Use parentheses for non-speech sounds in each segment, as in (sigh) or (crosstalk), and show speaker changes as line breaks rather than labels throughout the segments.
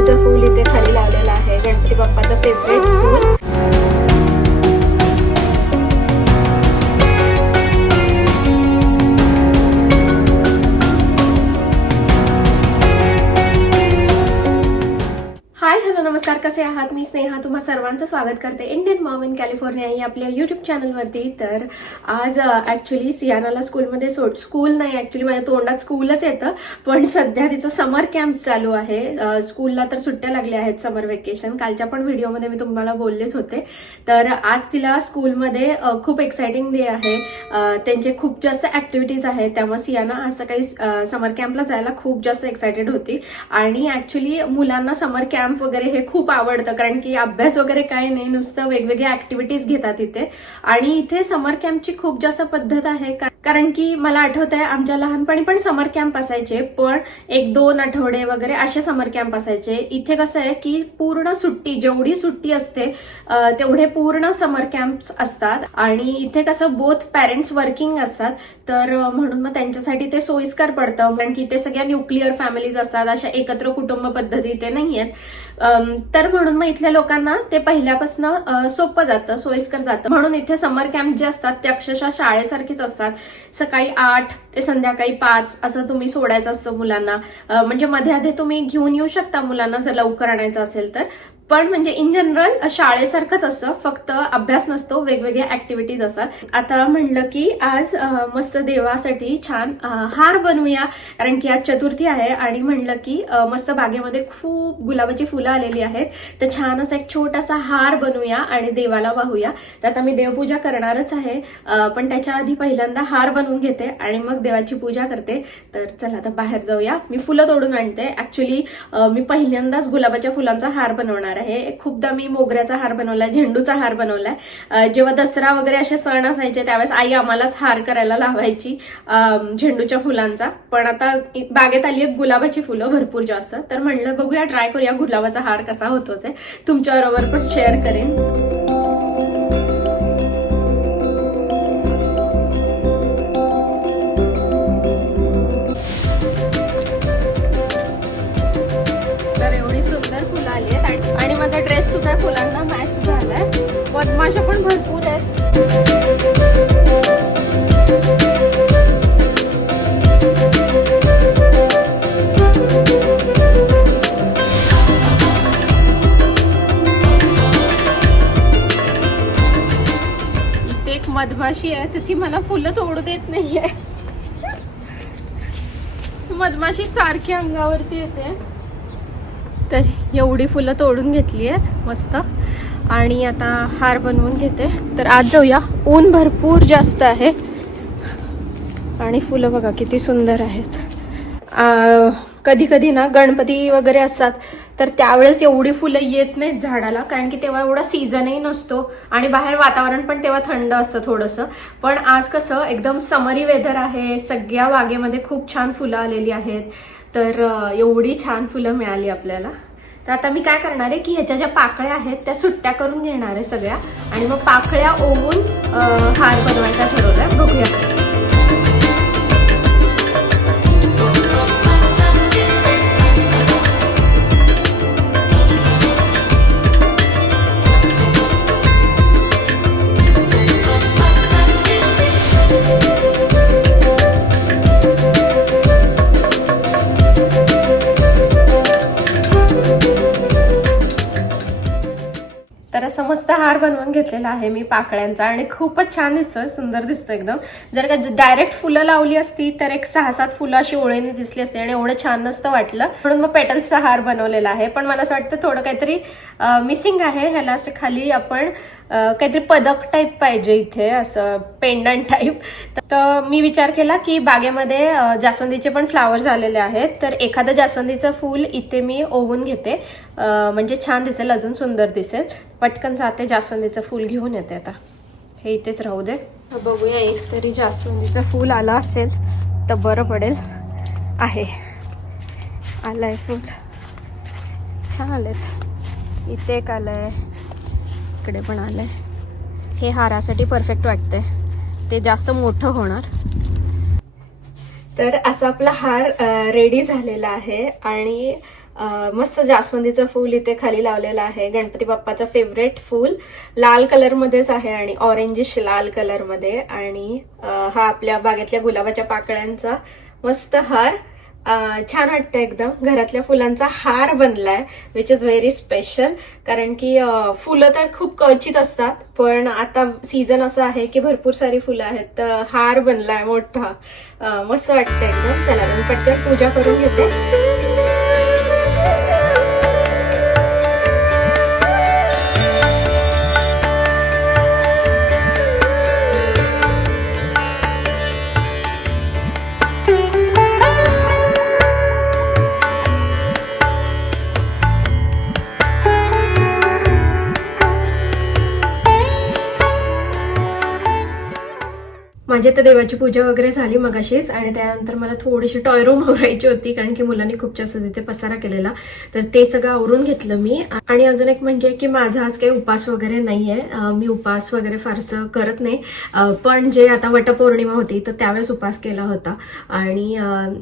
जास्वंदीचं फूल इथे खाली लावलेलं आहे. गणपती बाप्पाचं फेवरेट फूल. हाय हॅलो नमस्कार. कसे आहात? मी स्नेहा तुम्हा सर्वांचं स्वागत करते. इंडियन मॉम इन कॅलिफोर्निया या आपल्या युट्यूब चॅनलवरती तर आज ॲक्च्युली सियानाला स्कूलमध्ये सोड स्कूल नाही ॲक्च्युली माझ्या तोंडात स्कूलच येतं. पण सध्या तिचं समर कॅम्प चालू आहे. स्कूलला तर सुट्ट्या लागल्या आहेत समर वेकेशन कालच्या पण व्हिडिओमध्ये मी तुम्हाला बोललेच होते. तर आज तिला स्कूलमध्ये खूप एक्सायटिंग डे आहे. त्यांचे खूप जास्त ॲक्टिव्हिटीज आहेत. त्यामुळे सियाना आज सकाळी समर कॅम्पला जायला खूप जास्त एक्सायटेड होती. आणि ॲक्च्युली मुलांना समर कॅम्प वगैरे हे खूप आवडतं. कारण की अभ्यास वगैरे काही नाही नुसतं वेगवेगळ्या ऍक्टिव्हिटीज घेतात इथे. आणि इथे समर कॅम्पची खूप जास्त पद्धत आहे का- कारण की मला आठवत आहे आमच्या लहानपणी पण समर कॅम्प असायचे पण एक दोन आठवडे वगैरे असे समर कॅम्प असायचे. इथे कसं आहे की पूर्ण सुट्टी जेवढी सुट्टी असते तेवढे पूर्ण समर कॅम्प्स असतात. आणि इथे कसं बोथ पॅरेंट्स वर्किंग असतात तर म्हणून मग त्यांच्यासाठी ते सोयीस्कर पडतं. कारण की ते सगळ्या न्यूक्लिअर फॅमिलीज असतात अशा एकत्र कुटुंब पद्धती ते नाही आहेत तर म्हणून मग इथल्या लोकांना ते पहिल्यापासून सोपं जातं सोयीस्कर जातं. म्हणून इथे समर कॅम्प जे असतात ते अक्षरशः शाळेसारखेच असतात. सकाळी आठ ते संध्याकाळी पाच असं तुम्ही सोडायचं असतं मुलांना. म्हणजे मध्ये आधी तुम्ही घेऊन येऊ शकता मुलांना जर लवकर आणायचं असेल तर. पण म्हणजे इन जनरल शाळेसारखंच असतं. फक्त अभ्यास नसतो वेगवेगळ्या ऍक्टिव्हिटीज असतात. आता म्हणलं की आज मस्त देवासाठी छान हार बनवूया. कारण की आज चतुर्थी आहे आणि म्हणलं की मस्त बागेमध्ये खूप गुलाबाची फुलं आलेली आहेत. तर छान असा एक छोटासा हार बनवूया आणि देवाला वाहूया. तर आता मी देवपूजा करणारच आहे. पण त्याच्या आधी पहिल्यांदा हार बनवून घेते आणि मग देवाची पूजा करते. तर चला आता बाहेर जाऊया. मी फुलं तोडून आणते. ऍक्च्युली मी पहिल्यांदाच गुलाबाच्या फुलांचा हार बनवणार आहे. खूपदा मी मोगऱ्याचा हार बनवलाय झेंडूचा हार बनवलाय. जेव्हा दसरा वगैरे असे सण असायचे त्यावेळेस आई आम्हालाच हार करायला लावायची झेंडूच्या फुलांचा. पण आता बागेत आली आहेत गुलाबाची फुलं भरपूर जास्त. तर म्हणलं बघूया ट्राय करूया गुलाबाचा हार कसा होतो ते तुमच्याबरोबर पण शेअर करेन. मधमाशी आहे त्याची मला फुलं तोडू देत नाहीये. मधमाशी सारखी अंगावरती येते. तर एवढी फुलं तोडून घेतली आहेत मस्त. आणि आता हार बनवून घेते. तर आज जाऊया. ऊन भरपूर जास्त आहे. आणि फुलं बघा किती सुंदर आहेत. कधी कधी ना गणपती वगैरे असतात. तर त्यावेळेस एवढी फुलं येत नाहीत झाडाला कारण की तेव्हा एवढा सीझनही नसतो आणि बाहेर वातावरण पण तेव्हा थंड असतं थोडंसं. पण आज कसं एकदम समरी वेदर आहे सगळ्या बागेमध्ये खूप छान फुलं आलेली आहेत. तर एवढी छान फुलं मिळाली आपल्याला. तर आता मी काय करणार आहे की ह्याच्या ज्या पाकळ्या आहेत त्या सुट्ट्या करून घेणार आहे सगळ्या. आणि मग पाकळ्या ओवून हार बनवायचा ठरवलाय. बघूया. बनवून घेतलेला आहे मी पाकळ्यांचा आणि खूपच छान दिसतोय सुंदर दिसतो एकदम. जर का डायरेक्ट फुलं लावली असती तर एक सहा सात फुलं अशी ओळीने दिसली असती आणि एवढं छान नसतं वाटलं. म्हणून मग पेटल्सचा हार बनवलेला आहे. पण मला असं वाटतं थोडं काहीतरी मिसिंग आहे. ह्याला असं खाली आपण काहीतरी पदक टाईप पाहिजे इथे असं पेंडंट टाईप तर मी विचार केला की बागेमध्ये जास्वंदीचे पण फ्लावर्स आलेले आहेत. तर एखादं जास्वंदीचं फूल इथे मी ओवून घेते. म्हणजे छान दिसेल अजून सुंदर दिसेल. पटकन जाते जास्वंदीचं फूल घेऊन येते आता. हे इथेच राहू दे. बघूया एक तरी जास्वंदीचं फूल आलं असेल तर बरं पडेल. आहे. आलंय फूल. छान आलेत. इथे एक आलं आहे इकडे पण आलं आहे हे हारासाठी परफेक्ट वाटतंय. ते जास्त मोठं होणार. तर असा आपला हार रेडी झालेला आहे आणि मस्त जास्वंदीचं फूल इथे खाली लावलेलं आहे. गणपती बाप्पाचं फेवरेट फूल लाल कलरमध्येच आहे आणि ऑरेंजिश लाल कलरमध्ये आणि हा आपल्या बागेतल्या गुलाबाच्या पाकळ्यांचा मस्त हार छान वाटतं एकदम. घरातल्या फुलांचा हार बनलाय विच इज व्हेरी स्पेशल कारण की फुलं तर खूप क्वचित असतात पण आता सीझन असं आहे की भरपूर सारी फुलं आहेत तर हार बनलाय मोठा. मस्त वाटतं एकदम. चला मी पटकन पूजा करून घेते. माझी तर देवाची पूजा वगैरे झाली मगाशीच आणि त्यानंतर मला थोडीशी टॉय रूम (laughs) आवरायची होती कारण की मुलांनी खूप जास्त तिथे पसारा केलेला. तर ते सगळं आवरून घेतलं मी. आणि अजून एक म्हणजे की माझा आज काही उपास वगैरे नाहीये. आहे मी उपास वगैरे फारसं करत नाही. पण जे आता वटपौर्णिमा होती तर त्यावेळेस उपास केला होता. आणि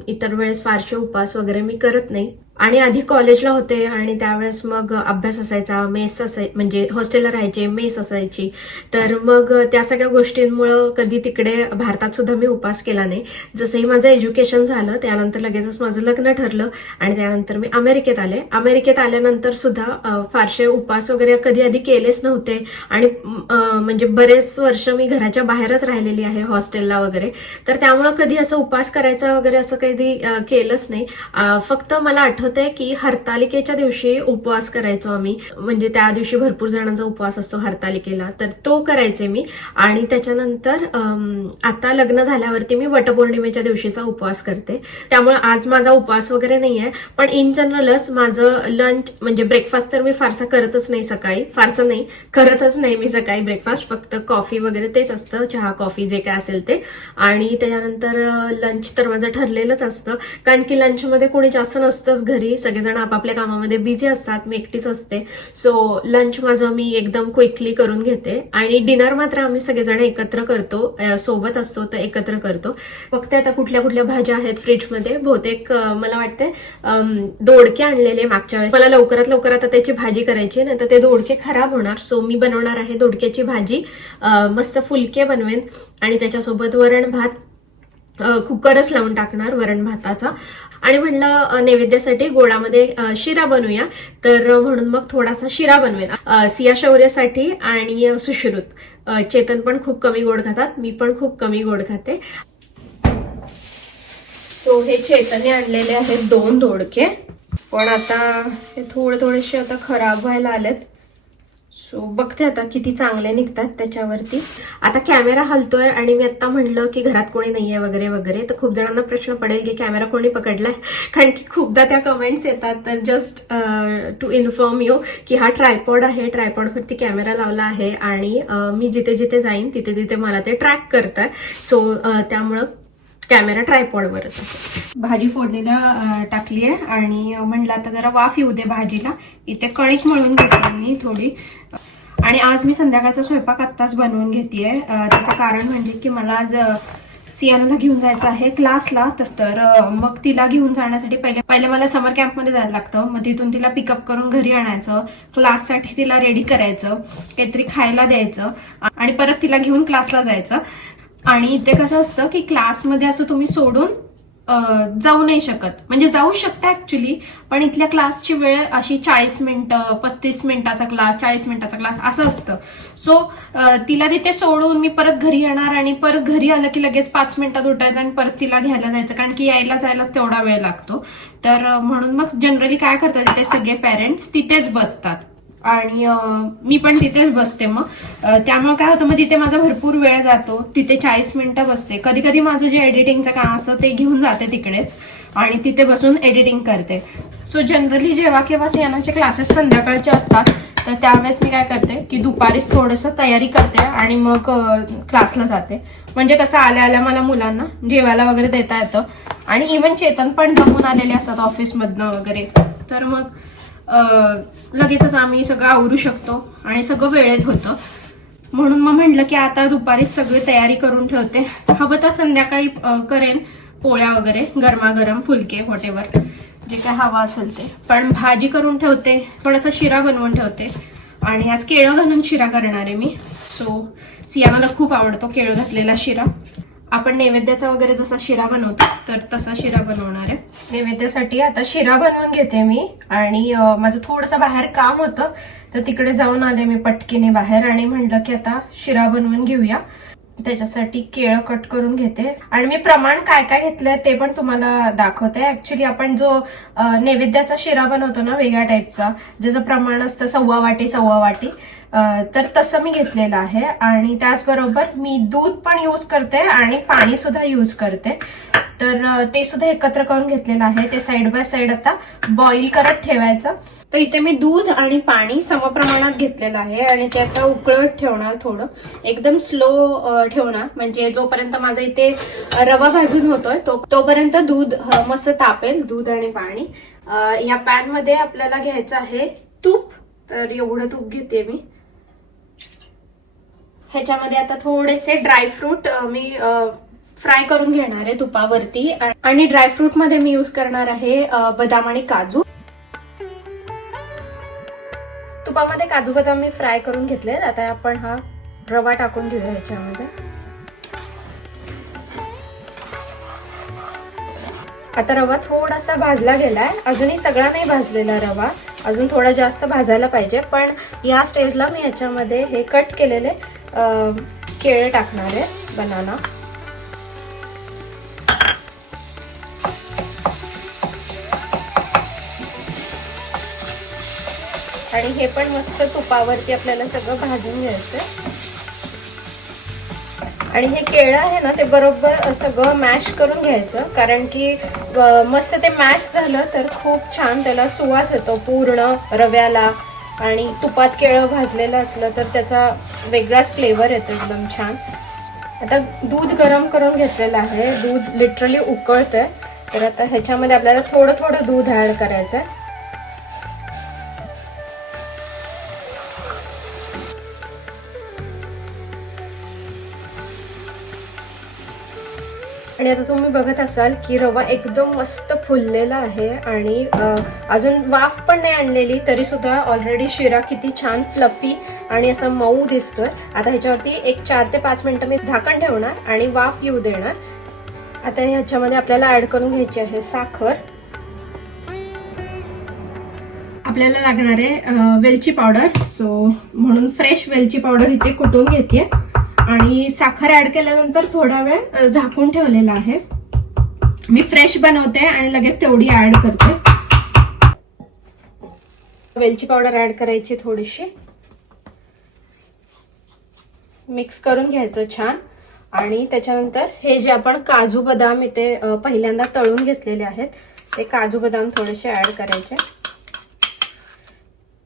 इतर वेळेस फारसे उपास वगैरे मी करत नाही. आणि आधी कॉलेजला होते आणि त्यावेळेस मग अभ्यास असायचा मेस असाय म्हणजे हॉस्टेलला राहायचे मेस असायची. तर मग त्या सगळ्या गोष्टींमुळं कधी तिकडे भारतात सुद्धा मी उपास केला नाही. जसंही माझं एज्युकेशन झालं त्यानंतर लगेचच माझं लग्न ठरलं आणि त्यानंतर मी अमेरिकेत आले. अमेरिकेत आल्यानंतर सुद्धा फारसे उपास वगैरे कधी आधी केलेच नव्हते आणि म्हणजे बरेच वर्ष मी घराच्या बाहेरच राहिलेली आहे हॉस्टेलला वगैरे. तर त्यामुळं कधी असं उपास करायचा वगैरे असं कधी केलंच नाही. फक्त मला आठवतंय की हरतालिकेच्या दिवशी उपवास करायचो आम्ही. म्हणजे त्या दिवशी भरपूर जणांचा उपवास असतो हरतालिकेला. तर तो करायचे मी. आणि त्याच्यानंतर आता लग्न झाल्यावरती मी वटपौर्णिमेच्या दिवशीचा उपवास करते. त्यामुळे आज माझा उपवास वगैरे नाही आहे पण इन जनरलच माझं लंच म्हणजे ब्रेकफास्ट तर मी फारसा करतच नाही सकाळी. फारसं नाही. करतच नाही मी सकाळी ब्रेकफास्ट फक्त कॉफी वगैरे तेच असतं. चहा कॉफी जे काय असेल ते. आणि त्याच्यानंतर लंच तर माझं ठरलेलंच असतं. कारण की लंचमध्ये कोणी जास्त नसतंच घरी. सगळेजण आपापल्या कामामध्ये बिझी असतात मी एकटीच असते. सो लंच माझं मी एकदम क्विकली करून घेते. आणि डिनर मात्र आम्ही सगळेजण एकत्र करतो सोबत असतो तर एकत्र करतो. फक्त आता कुठल्या कुठल्या भाज्या आहेत फ्रीजमध्ये बहुतेक मला वाटते दोडके आणलेले मागच्या वेळेस. मला लवकरात लवकर आता त्याची भाजी करायची नाही तर ते दोडके खराब होणार. सो मी बनवणार आहे दोडक्याची भाजी. मस्त फुलके बनवेन. आणि त्याच्यासोबत वरण भात कुकरच लावून टाकणार वरण भाताचा. आणि म्हणलं नैवेद्यासाठी गोडामध्ये शिरा बनवूया. तर म्हणून मग थोडासा शिरा बनवेल सिया शौर्यासाठी आणि सुश्रुत. चेतन पण खूप कमी गोड खातात मी पण खूप कमी गोड खाते. सो हे चेतने आणलेले आहेत दोन दोडके. पण आता हे थोडे थोडेसे आता खराब व्हायला आलेत. सो बघते आता किती चांगले निघतात त्याच्यावरती. आता कॅमेरा हलतोय आणि मी आता म्हणलं की घरात कोणी नाहीये वगैरे वगैरे. तर खूप जणांना प्रश्न पडेल की कॅमेरा कोणी पकडलाय? (laughs) कारण की खूपदा त्या कमेंट्स येतात. तर जस्ट टू इन्फॉर्म यू की हा ट्रायपॉड आहे. ट्रायपॉडवरती कॅमेरा लावला आहे आणि मी जिथे जिथे जाईन तिथे तिथे मला ते ट्रॅक करत आहे सो त्यामुळं कॅमेरा ट्रायपॉडवरच. भाजी फोडणीला टाकली आहे आणि म्हणलं आता जरा वाफ येऊ दे भाजीला. इथे कळीक मळून घेतली मी थोडी. आणि आज मी संध्याकाळचा स्वयंपाक आत्ताच बनवून घेतेय. त्याचं कारण म्हणजे की मला आज सियानाला घेऊन जायचं आहे क्लासला. तस तर मग तिला घेऊन जाण्यासाठी पहिले पहिले मला समर कॅम्पमध्ये जायला लागतं. मग तिथून तिला पिकअप करून घरी आणायचं. क्लाससाठी तिला रेडी करायचं. काहीतरी खायला द्यायचं. आणि परत तिला घेऊन क्लासला जायचं. आणि इथे कसं असतं की क्लासमध्ये असं तुम्ही सोडून जाऊ नाही शकत. म्हणजे जाऊ शकता ऍक्च्युली पण इथल्या क्लासची वेळ अशी चाळीस मिनिटं पस्तीस मिनिटाचा क्लास चाळीस मिनिटाचा क्लास असं असतं. सो तिला तिथे सोडून मी परत घरी येणार आणि परत घरी आलं की लगेच पाच मिनिटात उठायचं आणि परत तिला घ्यायला जायचं. कारण की यायला जायलाच तेवढा वेळ लागतो. तर म्हणून मग जनरली काय करतात तिथे सगळे पेरेंट्स तिथेच बसतात. आणि मी पण तिथेच बसते मग. त्यामुळे काय होतं मग तिथे माझा भरपूर वेळ जातो. तिथे चाळीस मिनिटं बसते. कधी कधी माझं जे एडिटिंगचं काम असतं ते घेऊन जाते तिकडेच. आणि तिथे बसून एडिटिंग करते. सो जनरली जेव्हा केव्हा सियानाचे क्लासेस संध्याकाळचे असतात तर त्यावेळेस मी काय करते की दुपारीच थोडंसं तयारी करते आणि मग क्लासला जाते. म्हणजे कसं आल्या आल्या मला मुलांना जेवायला वगैरे देता येतं. आणि इवन चेतन पण जमून आलेले असतात ऑफिसमधनं वगैरे. तर मग लगेचच आम्ही सगळं आवरू शकतो आणि सगळं वेळेत होतं. म्हणून मग म्हटलं की आता दुपारीच सगळी तयारी करून ठेवते. हवं तर संध्याकाळी करेन पोळ्या वगैरे गरमागरम फुलके व्हॉटेवर जे काय हवा असेल ते. पण भाजी करून ठेवते थोडासा शिरा बनवून ठेवते. आणि आज केळं घालून शिरा करणार आहे मी. सो सियानाला खूप आवडतो केळं घातलेला शिरा. आपण नैवेद्याचा वगैरे जसा शिरा बनवतो तर तसा शिरा बनवणार आहे. नैवेद्यासाठी आता शिरा बनवून घेते मी. आणि माझं थोडंसं बाहेर काम होतं तर तिकडे जाऊन आले मी पटकीने बाहेर आणि म्हणलं की आता शिरा बनवून घेऊया. त्याच्यासाठी केळं कट करून घेते. आणि मी प्रमाण काय काय घेतलंय ते पण तुम्हाला दाखवते. ऍक्च्युली आपण जो नैवेद्याचा शिरा बनवतो ना वेगळ्या टाईपचा ज्याचं प्रमाण असतं सव्वा वाटी सव्वा वाटी तर तसं मी घेतलेलं आहे. आणि त्याचबरोबर मी दूध पण यूज करते आणि पाणी सुद्धा यूज करते. तर ते सुद्धा एकत्र करून घेतलेलं आहे. ते साईड बाय साईड आता बॉईल करत ठेवायचं. तर इथे मी दूध आणि पाणी समप्रमाणात घेतलेलं आहे. आणि ते आता उकळत ठेवणार थोडं. एकदम स्लो ठेवणार. म्हणजे जोपर्यंत माझा इथे रवा भाजून होतोय तो तोपर्यंत दूध मस्त तापेल. दूध आणि पाणी. या पॅनमध्ये आपल्याला घ्यायचं आहे तूप. तर एवढं तूप घेते मी. ह्याच्यामध्ये आता थोडेसे ड्रायफ्रूट मी फ्राय करून घेणार आहे तुपावरती. आणि ड्रायफ्रूटमध्ये मी यूज करणार आहे बदाम आणि काजू. तुपामध्ये काजू बदाम मी फ्राय करून घेतले आता आपण हा रवा टाकून घेऊया ह्याच्यामध्ये आता रवा थोडासा भाजला गेलाय. अजूनही सगळा नाही भाजलेला रवा. अजून थोडा जास्त भाजायला पाहिजे. पण या स्टेजला मी ह्याच्यामध्ये हे कट केलेले केळ टाकणार आहे बनाना. आणि हे पण मस्त तुपावरती आपल्याला सगळं भाजून घ्यायचं आणि हे केळं आहे ना ते बरोबर सगळं मॅश करून घ्यायचं. कारण की मस्त ते मॅश झालं तर खूप छान त्याला सुवास येतो पूर्ण रव्याला. आणि तुपात केळं भाजलेलं असलं तर त्याचा वेगळाच फ्लेवर येतो एकदम छान. आता दूध गरम करून घेतलेलं आहे. दूध लिटरली उकळतंय. तर आता ह्याच्यामध्ये आपल्याला थोडं थोडं दूध ॲड करायचं आहे आणि आता तुम्ही बघत असाल की रवा एकदम मस्त फुललेला आहे आणि अजून वाफ पण नाही आणलेली तरी सुद्धा ऑलरेडी शिरा किती छान फ्लफी आणि असा मऊ दिसतोय. आता ह्याच्यावरती एक चार ते पाच मिनिटं मी झाकण ठेवणार आणि वाफ येऊ देणार. आता ह्याच्यामध्ये आपल्याला ऍड करून घ्यायची आहे साखर. आपल्याला लागणार आहे वेलची पावडर. सो म्हणून फ्रेश वेलची पावडर इथे कुटून घेते आणि साखर ऍड केल्यानंतर थोडा वेळ झाकून ठेवलेला आहे. मी फ्रेश बनवते आणि लगेच तेवढी ऍड करते. वेलची पावडर ऍड करायची थोडीशी. मिक्स करून घ्यायचं छान. आणि त्याच्यानंतर हे जे आपण काजू बदाम इथे पहिल्यांदा तळून घेतलेले आहेत ते काजू बदाम थोडेसे ऍड करायचे.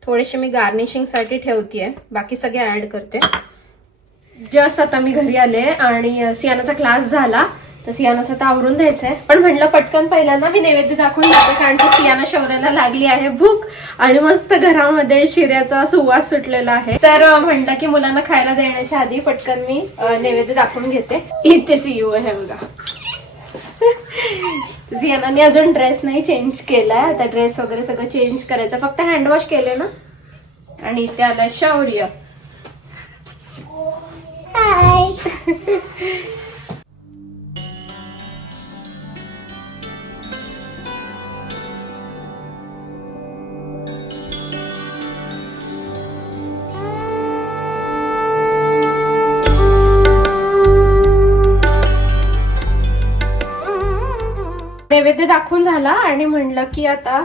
थोडेसे मी गार्निशिंगसाठी ठेवते ठेवतीये. बाकी सगळे ऍड करते. जस्ट आता मी घरी आले आणि सियानाचा क्लास झाला तर सियानाचं आता आवरून द्यायचंय. पण म्हणलं पटकन पहिल्यांदा मी नैवेद्य दाखवून द्यायचं कारण की सियाना शौर्याला लागली आहे भूक आणि मस्त घरामध्ये शिऱ्याचा सुवास सुटलेला आहे. तर म्हणलं की मुलांना खायला देण्याच्या आधी पटकन मी नैवेद्य दाखवून घेते. इथे सीयू आहे बघा. (laughs) सियानाने अजून ड्रेस नाही चेंज केलाय. आता ड्रेस वगैरे सगळं चेंज करायचं. फक्त हँडवॉश केले ना? आणि इथे आलं शौर्य. हाय नैवेद्य दाखवून झाला आणि म्हणलं की आता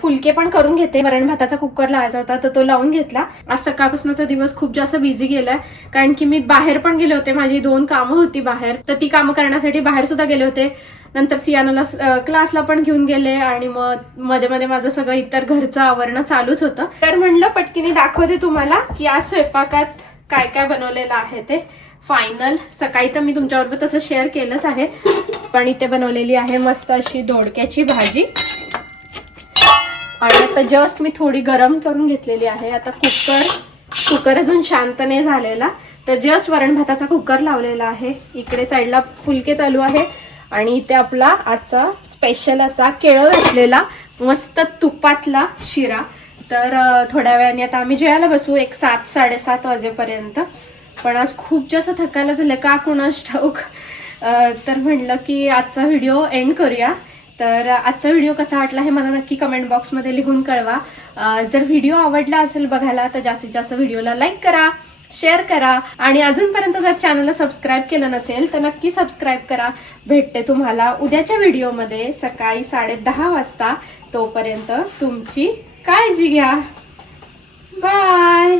फुलके पण करून घेते. वरण भाताचा कुकर लावायचा होता तर तो लावून घेतला. आज सकाळपासूनचा दिवस खूप जास्त बिझी गेलाय. कारण की मी बाहेर पण गेले होते. माझी दोन कामं होती बाहेर. तर ती कामं करण्यासाठी बाहेर सुद्धा गेले होते. नंतर सियानाला क्लासला पण घेऊन गेले आणि मग मध्ये मध्ये माझं सगळं इतर घरचं आवरणं चालूच होतं. तर म्हणलं पटकीने दाखवते तुम्हाला की आज स्वयंपाकात काय काय बनवलेलं आहे ते. फायनल सकाळी तर मी तुमच्याबरोबर तसं शेअर केलंच आहे. पण इथे बनवलेली आहे मस्त अशी दोडक्याची भाजी. आणि आता जस्ट मी थोडी गरम करून घेतलेली आहे. आता कुकर कुकर अजून शांत नाही झालेला. तर जस्ट वरण भाताचा कुकर लावलेला आहे. इकडे साईडला फुलके चालू आहे. आणि इथे आपला आजचा स्पेशल असा केळं घातलेला. मस्त तुपातला शिरा. तर थोड्या वेळाने आता आम्ही जेवायला बसू. एक सात साडेसात वाजेपर्यंत. पण आज खूप जास्त थकायला झालं का कुणास ठाऊक? तर म्हणलं की आजचा व्हिडिओ एंड करूया. तर आजचा व्हिडिओ कसा वाटला हे मला नक्की कमेंट बॉक्समध्ये लिहून कळवा. जर व्हिडिओ आवडला असेल बघायला तर जास्तीत जास्त व्हिडिओला लाईक करा शेअर करा. आणि अजूनपर्यंत जर चॅनलला सबस्क्राईब केलं नसेल तर नक्की सबस्क्राईब करा. भेटते तुम्हाला उद्याच्या व्हिडिओमध्ये सकाळी साडे दहा वाजता. तोपर्यंत तुमची काळजी घ्या. बाय